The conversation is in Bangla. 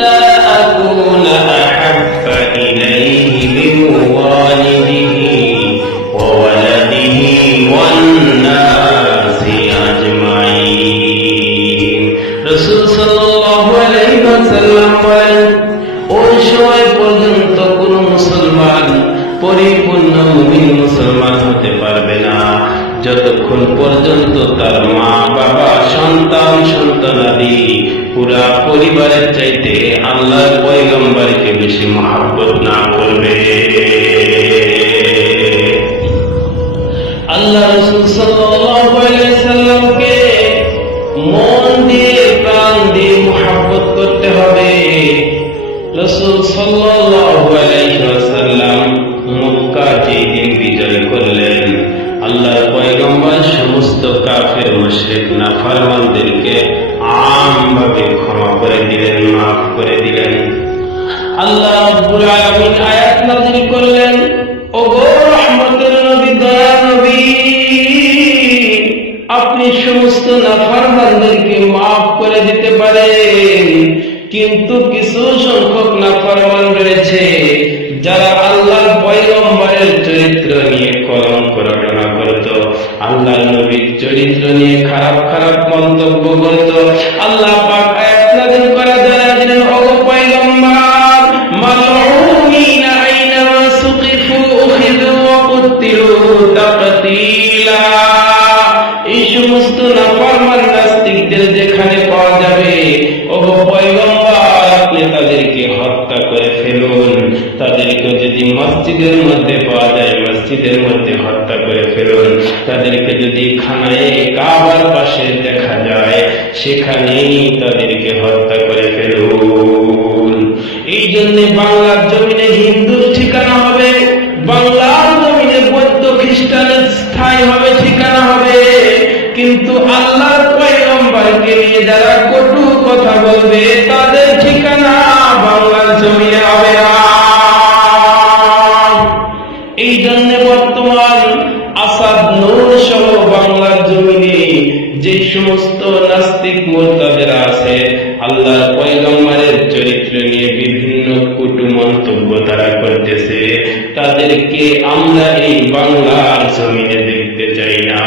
حتى أكون أحب إليه من والده وولده والناس أجمعين رسول সাল্লাল্লাহু আলাইহি ওয়াসাল্লাম বলেন ওই সময় পর্যন্ত কোন মুসলমান পরিপূর্ণ মুমিন মুসলমান হতে পারবে না যতক্ষণ পর্যন্ত তার মা বাবা সন্তান সন্তানাদি পুরা পরিবারের চাইতে আল্লাহর পয়গম্বরকে বেশি মহব্বত না করবে। আল্লাহ রাসূল সাল্লাল্লাহু আলাইহি ওয়াসাল্লামকে মন দিয়ে প্রাণ দিয়ে মহব্বত করতে হবে। রাসূল সাল্লাল্লাহু আলাইহি ওয়াসাল্লাম মক্কা যেদিন বিজয় করলেন আল্লাহর পয়গম্বর সমস্ত কাফের মুশরিক নাফরমানদেরকে আমভাবে ক্ষমা করে দিলেন, মাফ করে দিলেন। আল্লাহ রাব্বুল আলামিন আয়াত নাযিল করলেন, ওগো রহমতের নবী, দয়ার নবী, আপনি সমস্ত নাফরমানদেরকে মাফ করে দিতে পারেন, কিন্তু কিছু সংখ্যক নাফরমান রয়েছে যারা আল্লাহর পয়গম্বরের চরিত্র নিয়ে কলঙ্ক রটনা করত, আল্লাহর নবীর চরিত্র নিয়ে খারাপ খারাপ মন্তব্য করত। আল্লাহ পাক আয়াত নাযিল করে জানালেন, ওগো পয়গম্বর, মালউনিনা আইনামা সুকিফু উখিযু ওয়া কুতিলু তাকতীলা। এই সমস্ত নাফরমান নাস্তিকদের যেখানে পাওয়া যাবে, ওগো পয়গম্বর, আপনি তাদেরকে হত্যা করে ফেলুন। তাদেরকে যদি মসজিদের মধ্যে পাওয়া যায়, মসজিদের মধ্যে হত্যা করে ফেলুন। তাদেরকে যদি খানায় কাবার পাশে দেখা যায়, সেখানেই তাদেরকে হত্যা করে ফেলুন। এই জন্য বাংলার জমিনে হিন্দুর ঠিকানা হবে, বাংলার জমিনে বৌদ্ধ খ্রিস্টানের স্থায়ী হবে, ঠিকানা হবে, কিন্তু আল্লাহর পয়গম্বরকে নিয়ে যারা কটু কথা বলবে তাদের ঠিকানা বাংলার জমিনে হবে না। এই জন্য বর্তমান আসাদ নূর সহ বাংলার জমিনে যে সমস্ত নাস্তিক মুরতাদেরা আছে, আল্লাহর পয়গম্বরের চরিত্র নিয়ে বিভিন্ন কটু মন্তব্য তারা করতেছে, তাদেরকে আমরা এই বাংলার জমিনে দেখতে চাই না।